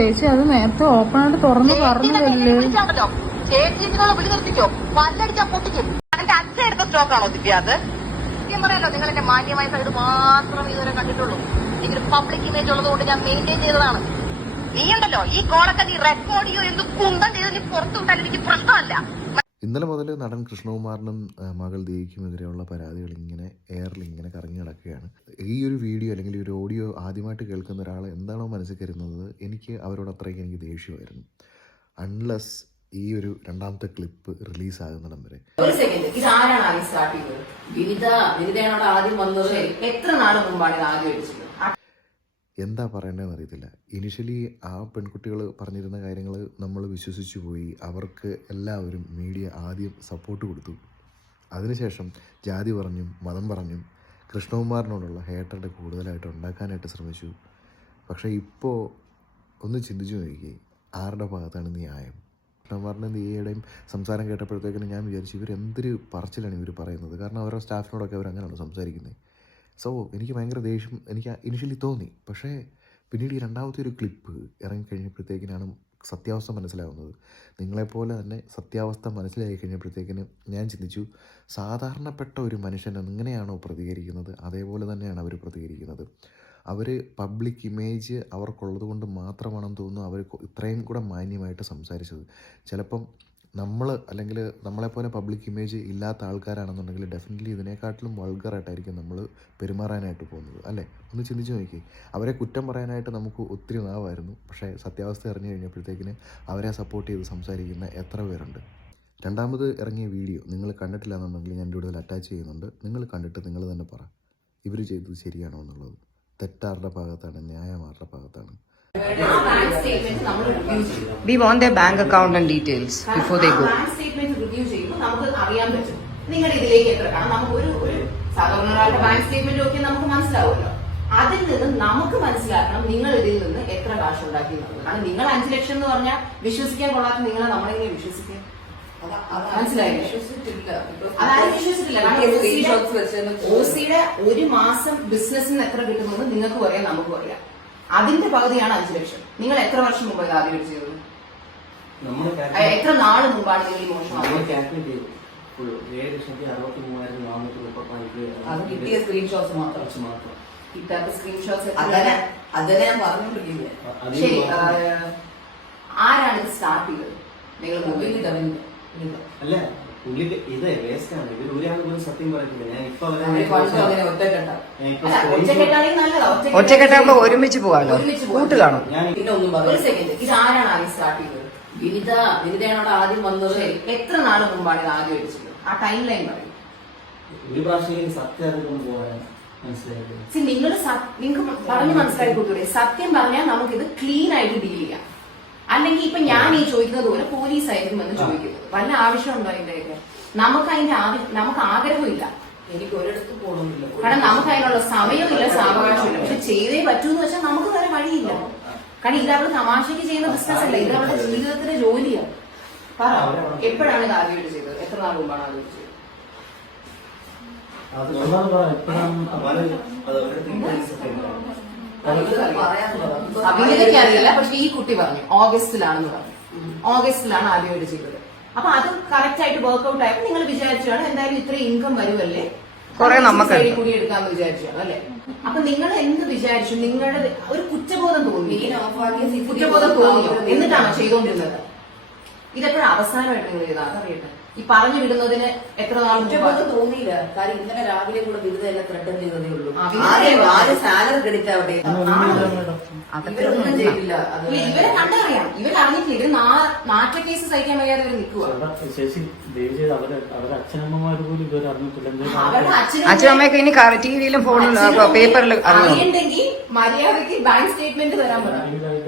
ചേച്ചി അത് നേരത്തെ ഓപ്പൺ ആയിട്ട് തുറന്ന് പറഞ്ഞതല്ലേ ചേച്ചി ഇതിനുള്ള വിളി നിർത്തിക്കോ? പല്ലടിച്ചാ പൊട്ടിക്കും. എന്റെ അച്ഛൻ എടുത്ത സ്റ്റോക്ക് ആണോ ദിവ്യ അത്? സത്യം പറയാലോ നിങ്ങൾ എന്റെ മാന്യമായ സൈഡ് മാത്രം ഇതുവരെ കണ്ടിട്ടുള്ളൂ. എനിക്കൊരു പബ്ലിക് ഇമേജ് ഉള്ളത് കൊണ്ട് ഞാൻ മെയിന്റെയിൻ ചെയ്തതാണ്. നീ ഉണ്ടല്ലോ ഈ കോളൊക്കെ നീ ചെയ്യോ എന്ത് കുന്തം ചെയ്ത് നീ പുറത്തു വിട്ടാൽ എനിക്ക് പ്രശ്നമല്ല. ഇന്നലെ മുതൽ നടൻ കൃഷ്ണകുമാറിനും മകൾ ദേവിക്കുമെതിരെയുള്ള പരാതികൾ ഇങ്ങനെ എയറിൽ ഇങ്ങനെ കറങ്ങി കിടക്കുകയാണ് ഈ ഒരു വീഡിയോ അല്ലെങ്കിൽ ഒരു ഓഡിയോ ആദ്യമായിട്ട് കേൾക്കുന്ന ഒരാൾ എന്താണോ മനസ്സിൽ കരുതുന്നത് എനിക്ക് അവരോട് അത്രയ്ക്ക് എനിക്ക് ദേഷ്യമായിരുന്നു. അൺലെസ് ഈ ഒരു രണ്ടാമത്തെ ക്ലിപ്പ് വരെ. സെക്കൻഡ് ഇത് ആരാണ് ആദ്യം സ്റ്റാർട്ട് ചെയ്തത്? ആദ്യം വന്നത്? എത്ര നാൾ മുമ്പാണ് ആദ്യം എന്താ പറയേണ്ടതെന്ന് അറിയത്തില്ല. ഇനിഷ്യലി ആ പെൺകുട്ടികൾ പറഞ്ഞിരുന്ന കാര്യങ്ങൾ നമ്മൾ വിശ്വസിച്ചു പോയി. അവർക്ക് എല്ലാവരും മീഡിയ ആദ്യം സപ്പോർട്ട് കൊടുത്തു. അതിനുശേഷം ജാതി പറഞ്ഞും മതം പറഞ്ഞും കൃഷ്ണകുമാറിനോടുള്ള ഹേട്ടർഡ് കൂടുതലായിട്ട് ഉണ്ടാക്കാനായിട്ട് ശ്രമിച്ചു. പക്ഷേ ഇപ്പോൾ ഒന്ന് ചിന്തിച്ചു നോക്കി ആരുടെ ഭാഗത്താണ് ന്യായം? കൃഷ്ണകുമാറിന്റെ നീയുടെയും സംസാരം കേട്ടപ്പോഴത്തേക്കിനും ഞാൻ വിചാരിച്ചു ഇവർ എന്തൊരു പറച്ചിലാണ് ഇവർ പറയുന്നത്? കാരണം അവരുടെ സ്റ്റാഫിനോടൊക്കെ അവർ അങ്ങനെയാണ് സംസാരിക്കുന്നത് സോ എനിക്ക് ഭയങ്കര ദേഷ്യം എനിക്ക് ഇനിഷ്യലി തോന്നി. പക്ഷേ പിന്നീട് ഈ രണ്ടാമത്തെ ഒരു ക്ലിപ്പ് ഇറങ്ങിക്കഴിഞ്ഞപ്പോഴത്തേക്കിനാണ് സത്യാവസ്ഥ മനസ്സിലാവുന്നത്. നിങ്ങളെപ്പോലെ തന്നെ സത്യാവസ്ഥ മനസ്സിലായി കഴിഞ്ഞപ്പോഴത്തേക്കിന് ഞാൻ ചിന്തിച്ചു സാധാരണപ്പെട്ട ഒരു മനുഷ്യൻ എങ്ങനെയാണോ പ്രതികരിക്കുന്നത് അതേപോലെ തന്നെയാണ് അവർ പ്രതികരിക്കുന്നത്. അവർ പബ്ലിക് ഇമേജ് അവർക്കുള്ളത് കൊണ്ട് മാത്രമാണെന്ന് തോന്നുന്നു അവർ ഇത്രയും കൂടെ മാന്യമായിട്ട് സംസാരിച്ചത്. ചിലപ്പം നമ്മൾ അല്ലെങ്കിൽ നമ്മളെപ്പോലെ പബ്ലിക് ഇമേജ് ഇല്ലാത്ത ആൾക്കാരാണെന്നുണ്ടെങ്കിൽ ഡെഫിനറ്റ്ലി ഇതിനെക്കാട്ടിലും വൾഗറായിട്ടായിരിക്കും നമ്മൾ പെരുമാറാനായിട്ട് പോകുന്നത് അല്ലേ? ഒന്ന് ചിന്തിച്ച് നോക്കി. അവരെ കുറ്റം പറയാനായിട്ട് നമുക്ക് ഒത്തിരി നാവായിരുന്നു. പക്ഷേ സത്യാവസ്ഥ അറിഞ്ഞു കഴിഞ്ഞപ്പോഴത്തേക്കിന് അവരെ സപ്പോർട്ട് ചെയ്ത് സംസാരിക്കുന്ന എത്ര പേരുണ്ട്? രണ്ടാമത് ഇറങ്ങിയ വീഡിയോ നിങ്ങൾ കണ്ടിട്ടില്ല എന്നുണ്ടെങ്കിൽ ഞാൻ കൂടുതൽ അറ്റാച്ച് ചെയ്യുന്നുണ്ട്. നിങ്ങൾ കണ്ടിട്ട് നിങ്ങൾ തന്നെ പറ. ഇവർ ചെയ്തത് ശരിയാണോ എന്നുള്ളത്. തെറ്റാരുടെ ഭാഗത്താണ് ന്യായമാരുടെ ഭാഗത്താണ്. ആ വോണ്ട് ദ നമ്മൾ account and details before they go bank statement review ചെയ്യുമ്പോൾ നമുക്ക് അറിയാൻ പറ്റും നിങ്ങളുടെ ഇതിലേക്ക് എത്ര കാരണം നമുക്ക് ഒരു ഒരു സാധാരണ ഒരാളുടെ ബാങ്ക് സ്റ്റേറ്റ്മെന്റ് ഒക്കെ നമുക്ക് മനസ്സിലാവുമല്ലോ അതിൽ നിന്ന് നമുക്ക് മനസ്സിലാക്കണം നിങ്ങൾ ഇതിൽ നിന്ന് എത്ര കാശ് ഉണ്ടാക്കി എന്നുള്ളത് കാരണം നിങ്ങൾ അഞ്ചു ലക്ഷം എന്ന് പറഞ്ഞാൽ വിശ്വസിക്കാൻ കൊള്ളാത്ത നിങ്ങളെ നമ്മളെങ്ങനെ വിശ്വസിക്കാം മനസ്സിലായി അതാരും വിശ്വസിച്ചിട്ടില്ല കാരണം ഓസിയുടെ ഒരു മാസം ബിസിനസ്സിന് എത്ര കിട്ടുമെന്ന് നിങ്ങൾക്കും അറിയാം നമുക്ക് അറിയാം അതിന്റെ പകുതിയാണ് അഞ്ചു ലക്ഷം. നിങ്ങൾ എത്ര വർഷം മുമ്പ് ഇത് ആദ്യം ചെയ്തത്? നമ്മൾ എത്ര നാൾ മുമ്പാണ് നിങ്ങൾ ഈ അത് കിട്ടിയ സ്ക്രീൻഷോട്ട്സ് മാത്രം. കിട്ടാത്ത സ്ക്രീൻഷോട്ട്സ് അതന്നെ അതന്നെ ഞാൻ പറഞ്ഞോണ്ടിരിക്കുന്നത് ശരി ആരാണ് ഇത് സ്റ്റാർട്ട് ചെയ്തത്? നിങ്ങൾ മൊബൈൽ അല്ല പുള്ളിക്ക് ഇത് വേസ്റ്റ് ആണ്. ഇവർ ഒരാൾ പോലും സത്യം പറയത്തില്ല. ഞാൻ ഇപ്പൊ ഒറ്റക്കെട്ടാകുമ്പോ ഒരുമിച്ച് പോകാലോ കൂട്ട് കാണും. ഞാൻ പിന്നെ ഒന്നും ഒരു പറഞ്ഞു സെക്കൻഡ് ആദ്യം സ്റ്റാർട്ട് ചെയ്തത്? വിനിത വിനിതയാണോ ആദ്യം വന്നത്? എത്ര നാൾ മുമ്പാണ് ഇത് ആദ്യം അടിച്ചത്? ആ ടൈം ലൈൻ പറയും. ഒരു പ്രാവശ്യം സത്യം അറിഞ്ഞുകൊണ്ട് മനസ്സിലായത് നിങ്ങൾ നിങ്ങൾക്ക് പറഞ്ഞ് മനസ്സിലാക്കി കൊടുത്തൂടെ സത്യം പറഞ്ഞാൽ നമുക്കിത് ക്ലീൻ ആയിട്ട് ഡീൽ ചെയ്യാം. അല്ലെങ്കിൽ ഇപ്പൊ ഞാൻ ഈ ചോദിക്കുന്നത് പോലെ പോലീസ് ആയിരിക്കും എന്ന് ചോദിക്കുന്നത് വല്ല ആവശ്യമുണ്ടോ അതിന്റെയൊക്കെ നമുക്ക് അതിന്റെ നമുക്ക് ആഗ്രഹമില്ല. എനിക്ക് ഒരിടത്ത് പോകണമില്ല കാരണം നമുക്ക് അതിനുള്ള സമയമില്ല സാവകാശമില്ല. പക്ഷെ ചെയ്തേ പറ്റൂ എന്ന് വെച്ചാൽ നമുക്ക് വേറെ വഴിയില്ല. കാരണം ഇത് അവൾ തമാശക്ക് ചെയ്യുന്ന ബിസിനസ് അല്ല. ഇത് അവളുടെ ജീവിതത്തിന്റെ ജോലിയാണ് പറ എപ്പോഴാണ് ഇത് ആദ്യമായിട്ട് ചെയ്തത്? എത്ര നാൾ മുമ്പാണ് ആദ്യമായിട്ട് ചെയ്തത്? അത് എപ്പോഴാണ് അത് അവരുടെ തീരുമാനിച്ച പറയാനുള്ളത് അഭിനയിക്ക് അറിയില്ല പക്ഷെ ഈ കുട്ടി പറഞ്ഞു ഓഗസ്റ്റിലാണെന്ന് പറഞ്ഞു. ഓഗസ്റ്റിലാണ് ആദ്യമായിട്ട് ചെയ്തത്. അപ്പൊ അത് കറക്റ്റ് ആയിട്ട് വർക്ക്ഔട്ട് ആയപ്പോൾ നിങ്ങൾ വിചാരിച്ചാണ് എന്തായാലും ഇത്രയും ഇൻകം വരുമല്ലേ കുറേ നമുക്ക് സൈഡിൽ കൂടി എടുക്കാന്ന് വിചാരിച്ചാണ് അല്ലെ? അപ്പൊ നിങ്ങൾ എന്ത് വിചാരിച്ചു? നിങ്ങളുടെ ഒരു കുറ്റബോധം തോന്നി കുറ്റബോധം തോന്നി എന്നിട്ടാണോ ചെയ്തുകൊണ്ടിരുന്നത് ഇതെപ്പോഴും അവസാനമായിട്ട് നിങ്ങൾ ചെയ്താൽ അതറിയട്ടെ? ഈ പറഞ്ഞു വിടുന്നതിന് എത്ര നാൾ തോന്നിയില്ല. കാര്യം ഇന്നലെ രാവിലെ കൂടെ വിരുദ്ധ എല്ലാം ത്രെഡ് ചെയ്തതേ ഉള്ളൂ. ആര് ആദ്യം സാലറി ക്രെഡിറ്റ് ആവട്ടെ. ഇവരൊന്നും ചെയ്തില്ല ഇവരെ കണ്ടറിയാം. ഇവർ അറിഞ്ഞിട്ടില്ല. ഇവർ നാ- നാറ്റ കേസ് സഹിക്കാൻ വയ്യാതെ ഇവർ നിൽക്കുക അച്ഛനമ്മയൊക്കെ ഇനി ടിവിയിലും ഫോണിലും പേപ്പറിലും അറിയണ്ടെങ്കിൽ മര്യാദയ്ക്ക് ബാങ്ക് സ്റ്റേറ്റ്മെന്റ് തരാൻ പറ. ആത്മഹത്യ ആത്മഹത്യ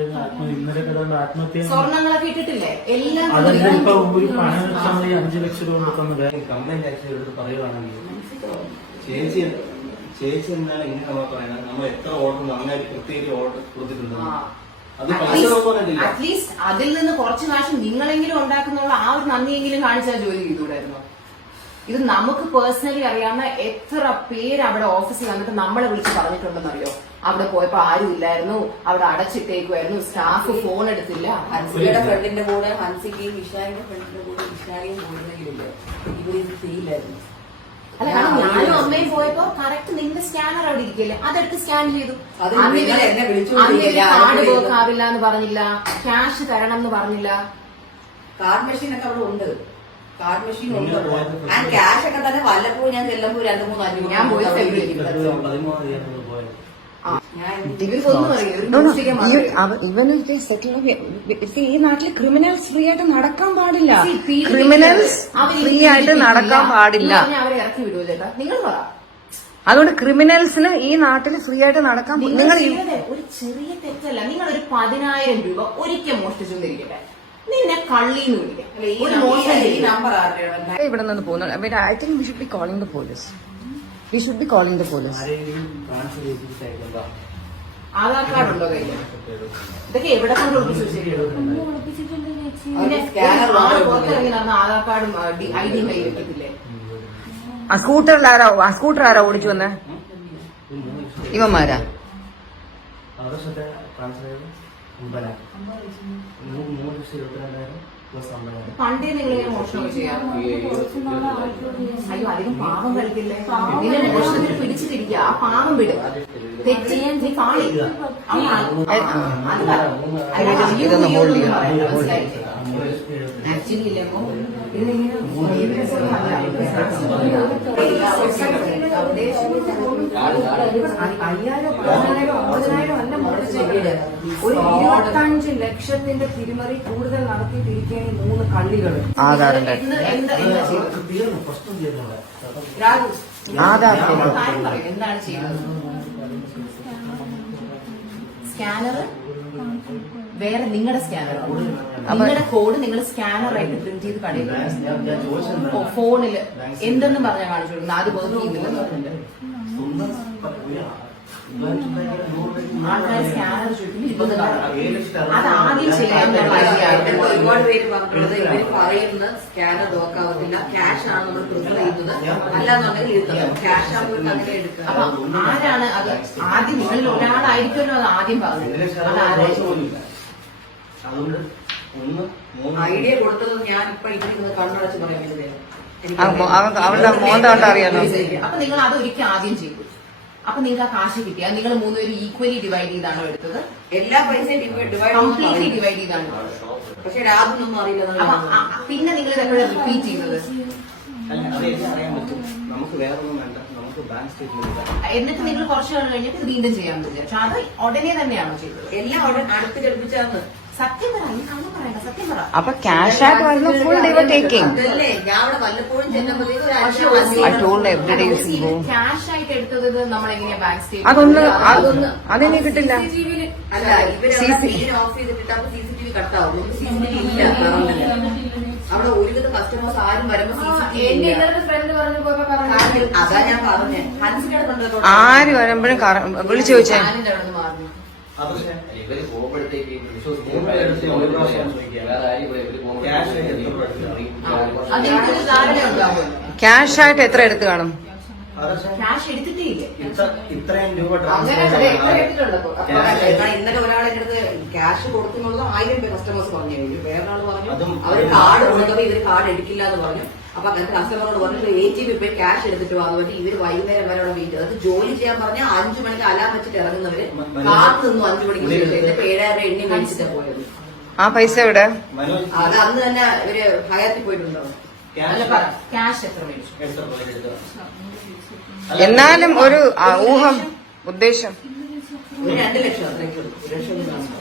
ഇന്നലെ കിടന്ന് ആത്മഹത്യ സ്വർണങ്ങളൊക്കെ ഇട്ടിട്ടില്ലേ? എല്ലാം അതല്ല ഇപ്പൊ ഒരു കൊടുക്കണം. പണം വെച്ചാൽ അഞ്ചു ലക്ഷം രൂപ കൊടുക്കുന്നത് കംപ്ലൈന്റ് ആക്ച്വലി എടുത്ത് പറയുവാണെങ്കിൽ ചേച്ചി ചേച്ചി എന്താണ് ഇങ്ങനെ നമ്മൾ പറയുന്നത്? നമ്മൾ എത്ര ഓർഡർ അങ്ങനെ പ്രത്യേകിച്ച് ഓർഡർ കൊടുത്തിട്ടുണ്ട്. അറ്റ്ലീസ്റ്റ് അതിൽ നിന്ന് കുറച്ച് കാശ് നിങ്ങളെങ്കിലും ഉണ്ടാക്കുന്നുള്ള ആ ഒരു നന്ദിയെങ്കിലും കാണിച്ചാൽ ജോലി ചെയ്തുകൂടായിരുന്നു? ഇത് നമുക്ക് പേഴ്സണലി അറിയാവുന്ന എത്ര പേര് അവിടെ ഓഫീസിൽ വന്നിട്ട് നമ്മളെ വിളിച്ച് പറഞ്ഞിട്ടുണ്ടെന്നറിയോ? അവിടെ പോയപ്പോ ആരും ഇല്ലായിരുന്നു. അവിടെ അടച്ചിട്ടേക്കുമായിരുന്നു സ്റ്റാഫ് ഫോൺ എടുത്തില്ല. ഹൻസിയുടെ ഫ്രണ്ടിന്റെ കൂടെ ഹൻസിക്കയും വിഷാലിന്റെ ഫ്രണ്ടിന്റെ കൂടെ വിഷാലിയും പോയിരുന്നെങ്കിലില്ലേ ഇവർ ഇത് ചെയ്യില്ലായിരുന്നു. അല്ല കാരണം ഞാനും അമ്മയും പോയപ്പോ കറക്റ്റ് നിന്റെ സ്കാനർ അവിടെ ഇരിക്കില്ലേ അതെടുത്ത് സ്കാൻ ചെയ്തു. കാർഡ് വർക്ക് എന്ന് പറഞ്ഞില്ല. ക്യാഷ് തരണം എന്ന് പറഞ്ഞില്ല. കാർഡ് മെഷീൻ ഒക്കെ അവിടെ ഉണ്ട്. കാർഡ് മെഷീൻ ഉണ്ട് ആ ക്യാഷ് ഒക്കെ തന്നെ വല്ലപ്പോഴും ഞാൻ ചെല്ലുമ്പോൾ രണ്ടു മൂന്ന് അഞ്ഞൂറ് ഞാൻ പോയി ഞാൻ ഇവന് ഈ നാട്ടിൽ ക്രിമിനൽസ് ഫ്രീ ആയിട്ട് നടക്കാൻ പാടില്ല. ക്രിമിനൽസ് ഫ്രീ ആയിട്ട് നടക്കാൻ പാടില്ല. അവരെ ഇറക്കി ചേട്ടാ. നിങ്ങൾ പറ. അതുകൊണ്ട് ക്രിമിനൽസിന് ഈ നാട്ടിൽ ഫ്രീ ആയിട്ട് നടക്കാൻ നിങ്ങൾ ഒരു ചെറിയ തെറ്റല്ല. നിങ്ങൾ ഒരു പതിനായിരം രൂപ ഒരിക്കൽ മോഷ്ടിച്ചെന്നിരിക്കട്ടെ നിന്നെ വിളിക്കാം. ഒരു ഇവിടെ നിന്ന് പോകുന്നു. I think we should be calling the police we should be calling the police ആരെങ്കിലും ട്രാൻസ്ഫർ ചെയ്തിട്ട് ആധാർ കാർഡ് ഉണ്ടോ കയ്യിൽ ഇതൊക്കെ എവിടെ കൊണ്ട് ഒളിപ്പിച്ചു വെച്ചിരിക്കുന്നത് അവരുടെ സ്കാനർ ആൾ പുറത്തിറങ്ങി നടന്ന ആധാർ കാർഡും ഐ ഡിയും കയ്യിൽ വെക്കത്തില്ലേ ആ സ്കൂട്ടറിൽ ആരാ ആ സ്കൂട്ടർ ആരാ ഓടിച്ചു വന്നേ? ഇവന്മാരാ? ട്രാൻസ്ഫർ ചെയ്ത് അമ്പലാം മൂന്ന് മൂന്ന് ലക്ഷത്തി ഇരുപത്തിരണ്ടായിരം പ്ലസ് അമ്പതിനായിരം പണ്ടേ നിങ്ങൾ ഇങ്ങനെ മോഷണം ചെയ്യാം. അയ്യോ അധികം പാവം കളിക്കില്ലേ നിന്നെ മോഷണത്തിന് പിടിച്ചിട്ടിരിക്കുക ആ പാവം വിടും. തെറ്റ് നീ കാണി ആക്ച്വലി ഇല്ലേ ഇതിങ്ങനെ അയ്യായിരം പതിനായിരം ഒമ്പതിനായിരം അല്ല മോഷിച്ചത്. ഒരു ഇരുപത്തഞ്ച് ലക്ഷത്തിന്റെ തിരിമറി കൂടുതൽ നടത്തിയിട്ടിരിക്കുകയാണ് മൂന്ന് കള്ളികൾ ആധാർ കാര്യം പറയും എന്താണ് ചെയ്യുന്നത്? സ്കാനർ വേറെ നിങ്ങളുടെ സ്കാനർ നിങ്ങളുടെ കോഡ് നിങ്ങൾ സ്കാനർ ആയിട്ട് പ്രിന്റ് ചെയ്ത് കടയിൽ ഫോണിൽ എന്തെന്ന് പറഞ്ഞാൽ കാണിച്ചു കൊടുക്കുന്നത് അത് വർക്ക് ആൾക്കാർ സ്കാനർ ഇരുപത് അത് ആദ്യം ചെയ്യാൻ ഇപ്പൊ ഒരുപാട് പേര് പറഞ്ഞിട്ടുള്ളത് ഇവർ പറയുന്ന സ്കാനർ നോക്കാവുന്നില്ല ക്യാഷ് ആണ് നമ്മൾ പ്രിഫർ ചെയ്യുന്നത്. അല്ലാന്നുണ്ടെങ്കിൽ ക്യാഷ് ആകുമ്പോൾ അങ്ങനെ എടുക്കുക. അപ്പൊ ആരാണ് അത് ആദ്യം നിങ്ങളിൽ ഒരാളായിരിക്കുമല്ലോ അത് ആദ്യം പറഞ്ഞത്. അതുകൊണ്ട് ഒന്ന് മൂന്ന് ഐഡിയ കൊടുത്തത് ഞാൻ ഇപ്പൊ ഇവിടെ കണ്ണടച്ച് പറയാൻ അവളുടെ മോന്ത കണ്ടാ അറിയാലോ? അപ്പൊ നിങ്ങൾ അത് ഒരിക്കൽ ആദ്യം ചെയ്തു അപ്പൊ നിങ്ങൾക്ക് ആ കാശ് കിട്ടിയ നിങ്ങൾ മൂന്നുപേരും ഈക്വലി ഡിവൈഡ് ചെയ്താണോ എടുത്തത്? എല്ലാ പൈസയും ഡിവൈഡ് കംപ്ലീറ്റ്ലി ഡിവൈഡ് ചെയ്താണോ. പക്ഷെ രാഹുലൊന്നും അറിയില്ല പിന്നെ നിങ്ങൾ ഇത് എപ്പോഴും റിപ്പീറ്റ് ചെയ്തത് അല്ല അറിയാൻ പറ്റും. നമുക്ക് വേറൊന്നും വേണ്ട. നമുക്ക് ബാങ്ക് സ്റ്റേറ്റ്മെന്റ് എന്നിട്ട് നിങ്ങൾ കുറച്ച് കഴിഞ്ഞിട്ട് വീണ്ടും ചെയ്യാൻ വിചാരിച്ചു അത് ഉടനെ തന്നെയാണോ ചെയ്തത്? എല്ലാം അടുത്ത് ഘടിപ്പിച്ചാന്ന്. അപ്പൊ ക്യാഷ് ആയിട്ട് വരുന്ന ഫുൾ ഡേ ടേക്കിംഗ് എങ്ങനെയാ ബാങ്ക് അതൊന്ന് അതെനിക്ക് കിട്ടില്ല. അവിടെ ഒരുവിധ കസ്റ്റമേഴ്സ് ആരും വരുമ്പോ സി സി ടി വി എന്റെ ഇല്ല ഇന്നലത്തെ ഫ്രണ്ട് പറഞ്ഞു പോയപ്പോ പറഞ്ഞു. കാരണം അതാ ഞാൻ പറഞ്ഞേ. ആര് വരുമ്പോഴും വിളിച്ചു ചോദിച്ചേ? ഇവർ പോകുമ്പോഴത്തേക്ക് ക്യാഷ് ആയിട്ട് എത്ര എടുത്ത് കാണും? ക്യാഷ് എടുത്തിട്ടില്ല. ഇത്ര ഇത്രയും രൂപ ഇന്നലെ ഒരാളെ ക്യാഷ് കൊടുക്കുന്നുള്ളത് ആയിരം പേര് കസ്റ്റമേഴ്സ് പറഞ്ഞു കഴിഞ്ഞു വേറെ ആൾ പറഞ്ഞു അവർ കാർഡ് കൊടുത്തത് ഇവർ കാർഡ് എടുക്കില്ല എന്ന് പറഞ്ഞു. അപ്പൊ അങ്ങനത്തെ കസ്റ്റമറോട് പറഞ്ഞു എ ടി എം പോയി ക്യാഷ് എടുത്തിട്ട് വാ. അതുകൊണ്ട് ഇവർ വൈകുന്നേരം വരെ അവിടെ വെയിറ്റ് അത് ജോലി ചെയ്യാൻ പറഞ്ഞാൽ അഞ്ചു മണിക്ക് അലാം വെച്ചിട്ട് ഇറങ്ങുന്നവര് കാത്തു നിന്നു അഞ്ചു മണിക്ക് ഇപ്പൊ ഏഴായിരം എണ്ണി മേടിച്ചിട്ട് പോയത്. ആ പൈസ എവിടെ? അത് അന്ന് തന്നെ ഇവർ ഹയാത്തിൽ പോയിട്ടുണ്ടോ? ക്യാഷ് ക്യാഷ് എത്ര മേടിച്ചു? എന്നാലും ഒരു ഊഹം ഉദ്ദേശം. ഒരു രണ്ട് ലക്ഷം അത്രയൊക്കെ ഉള്ളൂ. ഒരു ലക്ഷം.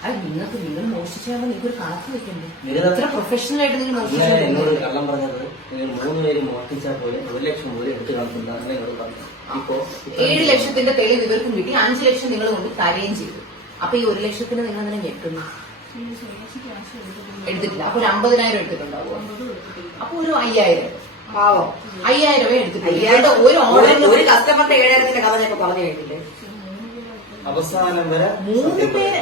അത് നിങ്ങൾക്ക് നിങ്ങൾ മോഷിച്ചാൽ നിങ്ങൾക്ക് ഒരു കണക്ക് വെക്കണ്ടേ? എത്ര പ്രൊഫഷണൽ ആയിട്ട് നിങ്ങൾ ഇന്നലെ എന്നോട് കള്ളം പറഞ്ഞത് നിങ്ങൾ മൂന്ന് പേര് മോഷ്ടിച്ചാൽ പോലെ ഒരു ലക്ഷം പോലെ എടുത്ത് അങ്ങനെ എന്നോട് പറഞ്ഞു. ഇപ്പോ ഏഴ് ലക്ഷത്തിന്റെ തെളിവ് ഇവർക്കും കിട്ടി അഞ്ച് ലക്ഷം നിങ്ങൾ കൊണ്ട് തരുകയും ചെയ്തു. അപ്പൊ ഈ ഒരു ലക്ഷത്തിന് നിങ്ങൾ അങ്ങനെ ഞെട്ടുന്നു. എടുത്തിട്ടില്ല. അപ്പൊ ഒരു അമ്പതിനായിരം എടുത്തിട്ടുണ്ടാവും അപ്പൊ ഒരു അയ്യായിരം. പാവം. അയ്യായിരം രൂപ എടുത്തിട്ടില്ല. ഒരു ഓൺലൈൻ ഒരു കസ്റ്റമറിന്റെ ഏഴായിരത്തിന്റെ കഥ ഞാൻ പറഞ്ഞു കേട്ടില്ലേ? അവസാനം വരെ മൂന്ന് പേര്.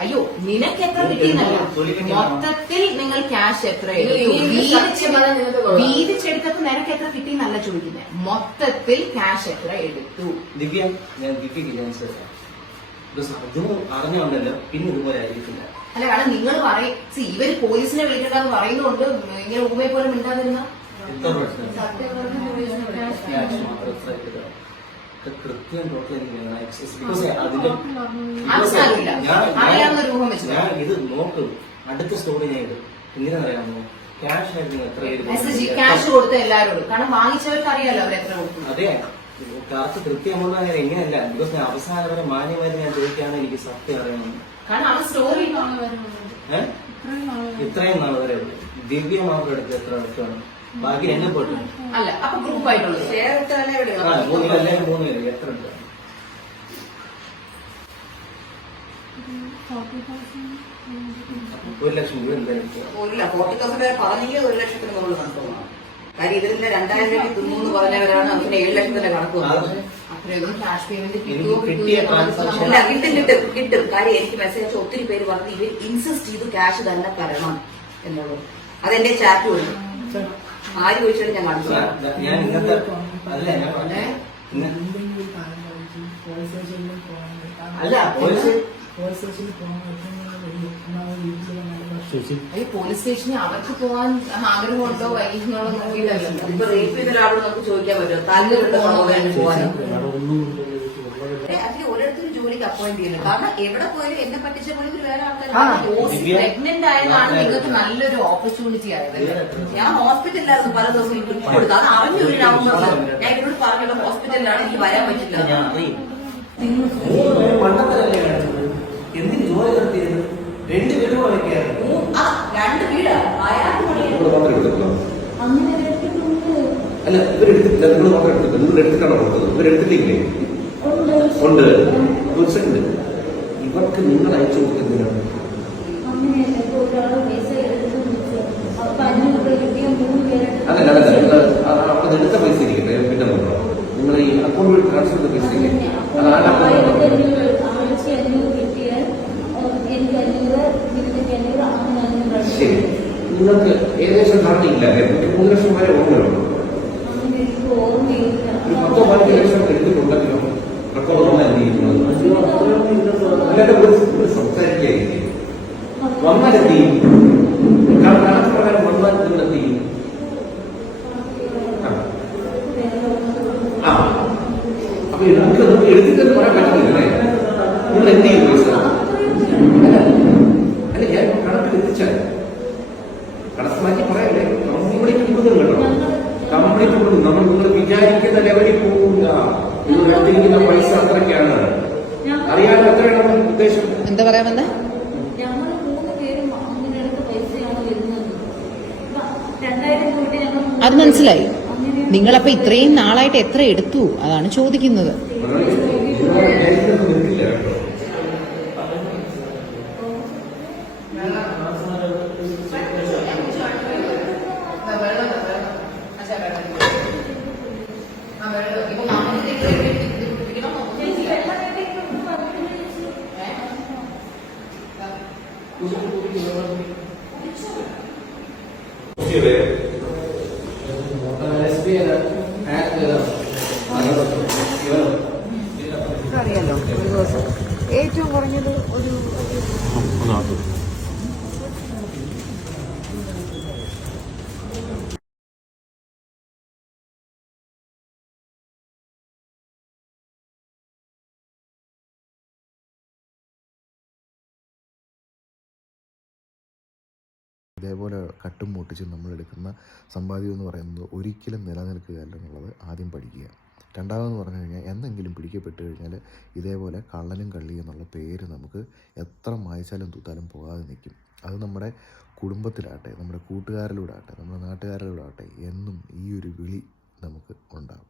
അയ്യോ നിനക്ക് എത്ര കിട്ടിയെന്നല്ല. മൊത്തത്തിൽ നിങ്ങൾ ക്യാഷ് എത്ര വീതിച്ചെടുത്തപ്പോ നിനക്ക് എത്ര കിട്ടിയെന്നല്ല ചോദിക്കുന്നത് മൊത്തത്തിൽ ക്യാഷ് എത്ര എടുത്തു? ദിവ്യ ഞാൻ ദിവ്യക്ക് അതും അറിഞ്ഞുകൊണ്ടല്ലോ പിന്നെ ഇതുപോലെ ആയിരിക്കില്ല. അല്ല കാരണം നിങ്ങൾ പറയും ഇവർ പോലീസിനെ വിളിക്കണ്ടെന്ന് പറയുന്നുണ്ട് ഇങ്ങനെ ഊമയെ പോലെ മിണ്ടാതിരുന്ന? എത്ര പ്രശ്നം കൃത്യം ടോട്ടൽ എക്സസ് ബിക്കോസ് അതിന്റെ. ഞാൻ- അറിയാവുന്ന രൂപം വെച്ച് ഇത് നോക്കും. അടുത്ത സ്റ്റോറി ഞാൻ ഇടും. ഇങ്ങനെ അറിയാമോ? ക്യാഷ് ആയിരുന്നു എത്ര പേര് മെസ്സേജ് ക്യാഷ് കൊടുത്ത എല്ലാവരോടും കാരണം വാങ്ങിച്ചവർക്ക് അറിയാലോ അവർ എത്ര കൊടുക്കും. അതെ. കറക്റ്റ് കൃത്യം എമൗണ്ട് അങ്ങനെ എങ്ങനെയല്ല. ബിക്കോസ് ഞാൻ അവസാനം വരെ മാന്യമായി ഞാൻ ചോദിക്കാണ് എനിക്ക് സത്യം അറിയണം. കാരണം അവർ സ്റ്റോറി ഏഹ് ഇത്രയും നാൾ വരെ ഉള്ളൂ. ദിവ്യ മാത്രം എടുത്ത് എത്ര എടുക്കുകയാണ് ബാക്കി എന്നെ പോട്ടു അല്ല അപ്പൊ ഗ്രൂപ്പ് ആയിട്ടുള്ളത് ഷെയർ ഇട്ടാലേ ഇവിടെ ആ മൂന്ന് പേര് അല്ലെങ്കിൽ മൂന്ന് പേര് എത്ര ഉണ്ട് ഒരു ലക്ഷം രൂപ എന്തായാലും എടുക്കുക ഇല്ല ഫോർട്ടി തൗസൻഡ് വരെ പറഞ്ഞെങ്കിൽ ഒരു ലക്ഷത്തിന് മുകളിൽ കണക്ക് പോകണം. കാര്യം ഇതിന്റെ രണ്ടായിരം രൂപ തിന്നു പറഞ്ഞവരാണ് അതിന് ഏഴ് ലക്ഷത്തിന്റെ കണക്ക് വന്നത് അത്രയൊന്നും ക്യാഷ് പേയ്മെന്റ് എനിക്ക് കിട്ടുമോ കിട്ടിയ കിട്ടുമോ transaction- ഇല്ല കിട്ടും കിട്ടും കിട്ടും. കാര്യം എനിക്ക് മെസ്സേജ് അയച്ച ഒത്തിരി പേര് പറഞ്ഞു ഇവർ ഇൻസിസ്റ്റ് ചെയ്ത് ക്യാഷ് തന്നെ തരണം എന്നുള്ളത്. അതെന്റെ ചാറ്റ് വഴി. ആര് ചോദിച്ചാലും ഞാൻ കാണിച്ചു. ഞാൻ- ഇന്നത്തെ അല്ല ഞാൻ പറഞ്ഞേ ഇന്ന- അല്ല പോലീസ് ചേച്ചി ഈ പോലീസ് സ്റ്റേഷനിൽ അവർക്ക് പോകാൻ ആഗ്രഹമുണ്ടോ വൈകുന്നോളോ നോക്കിയിട്ടല്ലോ ഇപ്പൊ റേപ്പ് ചെയ്ത ഒരാളോട് നമുക്ക് ചോദിക്കാൻ പറ്റുമോ താല്പര്യമുണ്ടോ സഹോദരന് പോകാനോ വേറെ ഒന്നും ഇല്ലല്ലോ ചേച്ചി വളരെ അതിൽ ജോലിക്ക് അപ്പോയിന്റ് ചെയ്യുന്നത് കാരണം എവിടെ പോയാലും എന്നെ പറ്റിച്ച പോലും ഒരു വേറെ ആൾക്കാർ പ്രഗ്നന്റ് ആയതാണ് നിങ്ങൾക്ക് നല്ലൊരു ഓപ്പർച്യൂണിറ്റി ആയത് ഞാൻ ഹോസ്പിറ്റലിലായിരുന്നു പല ദിവസം എനിക്ക് ബുക്ക് കൊടുത്തു അത് അറിഞ്ഞു ഒരു നവംബർ ഞാൻ ഇവരോട് പറഞ്ഞല്ലോ ഹോസ്പിറ്റലിലാണ് എനിക്ക് വരാൻ പറ്റില്ല. എന്തിന് ജോലി നടത്തിയത് രണ്ട് വീട് ആ രണ്ട് വീടാ. അല്ല ഇവരെടുത്തിട്ടില്ല. നിങ്ങൾ മാത്രം എടുത്തിട്ടുണ്ട് നിങ്ങൾ എടുത്തിട്ടാണോ കൊടുത്തത്? ഇവരെടുത്തിട്ടില്ലേ? ഉണ്ട്. ഒരു ഇവർക്ക് നിങ്ങൾ അയച്ചു കൊടുക്കുന്നതിനാണ് അതല്ല അതല്ല അത് എടുത്ത പൈസ ഇരിക്കട്ടെ പിന്നെ നോക്കാം നിങ്ങൾ ഈ അക്കൗണ്ട് വഴി ട്രാൻസ്ഫർ ചെയ്ത പൈസ ഇല്ലേ? അത് ആരുടെ അക്കൗണ്ട് ശരി. നിങ്ങൾക്ക് ഏകദേശം ധാരണയില്ല മൂന്ന് ലക്ഷം വരെ ഓർമ്മയുള്ളൂ പത്തോ പതിനഞ്ച് ലക്ഷം അല്ലാതെ ഒരു ഒരു സംസാരിക്കുകയായിരിക്കും വന്നാൽ എന്ത് ചെയ്യും കാരണം കണക്ക് പ്രകാരം വന്നാൽ നിങ്ങൾ എന്ത് ചെയ്യും ആ. ആ അപ്പൊ നമുക്ക് നമുക്ക് എടുത്തിട്ടെന്ന് പറയാൻ പറ്റുന്നില്ലേ നിങ്ങൾ എന്ത് ചെയ്യും പൈസ അല്ല അല്ല ഞാൻ കണക്ക് എത്തിച്ചാൽ കണക്ക് മാറ്റി പറയല്ലേ കംപ്ലീറ്റ് കൊടുക്കും കേട്ടോ കംപ്ലീറ്റ് കൊടുക്കും നമ്മൾ നിങ്ങൾ വിചാരിക്കുന്ന ലെവലിൽ പോകില്ല നിങ്ങൾ എടുത്തിരിക്കുന്ന പൈസ അത്രയ്ക്കാണ് അറിയാൻ എത്രയാണ് ഉദ്ദേശം എന്താ പറയാൻ വന്നേ ഞങ്ങൾ മൂന്ന് പേരും അങ്ങനെ എടുത്ത പൈസയാണ് വരുന്നത് രണ്ടായിരം രൂപ ഞങ്ങൾ അത് മനസ്സിലായി. നിങ്ങളപ്പോ ഇത്രയും നാളായിട്ട് എത്ര എടുത്തു? അതാണ് ചോദിക്കുന്നത്. കേട്ടോ അറിയാലോ ഒരു ദിവസം. ഏറ്റവും കുറഞ്ഞത് ഒരു ഇതേപോലെ കട്ടും നമ്മൾ എടുക്കുന്ന സമ്പാദ്യം എന്ന് പറയുന്നത് ഒരിക്കലും നിലനിൽക്കുകയല്ല എന്നുള്ളത് ആദ്യം പഠിക്കുക. രണ്ടാമതെന്ന് പറഞ്ഞു കഴിഞ്ഞാൽ എന്തെങ്കിലും പിടിക്കപ്പെട്ട് കഴിഞ്ഞാൽ ഇതേപോലെ കള്ളനും കള്ളി എന്നുള്ള പേര് നമുക്ക് എത്ര മായ്ച്ചാലും തൂത്താലും പോകാതെ നിൽക്കും. അത് നമ്മുടെ കുടുംബത്തിലാട്ടെ നമ്മുടെ കൂട്ടുകാരിലൂടെ ആട്ടെ നമ്മുടെ നാട്ടുകാരിലൂടെ ആട്ടെ എന്നും ഈ ഒരു വിളി നമുക്ക് ഉണ്ടാകും.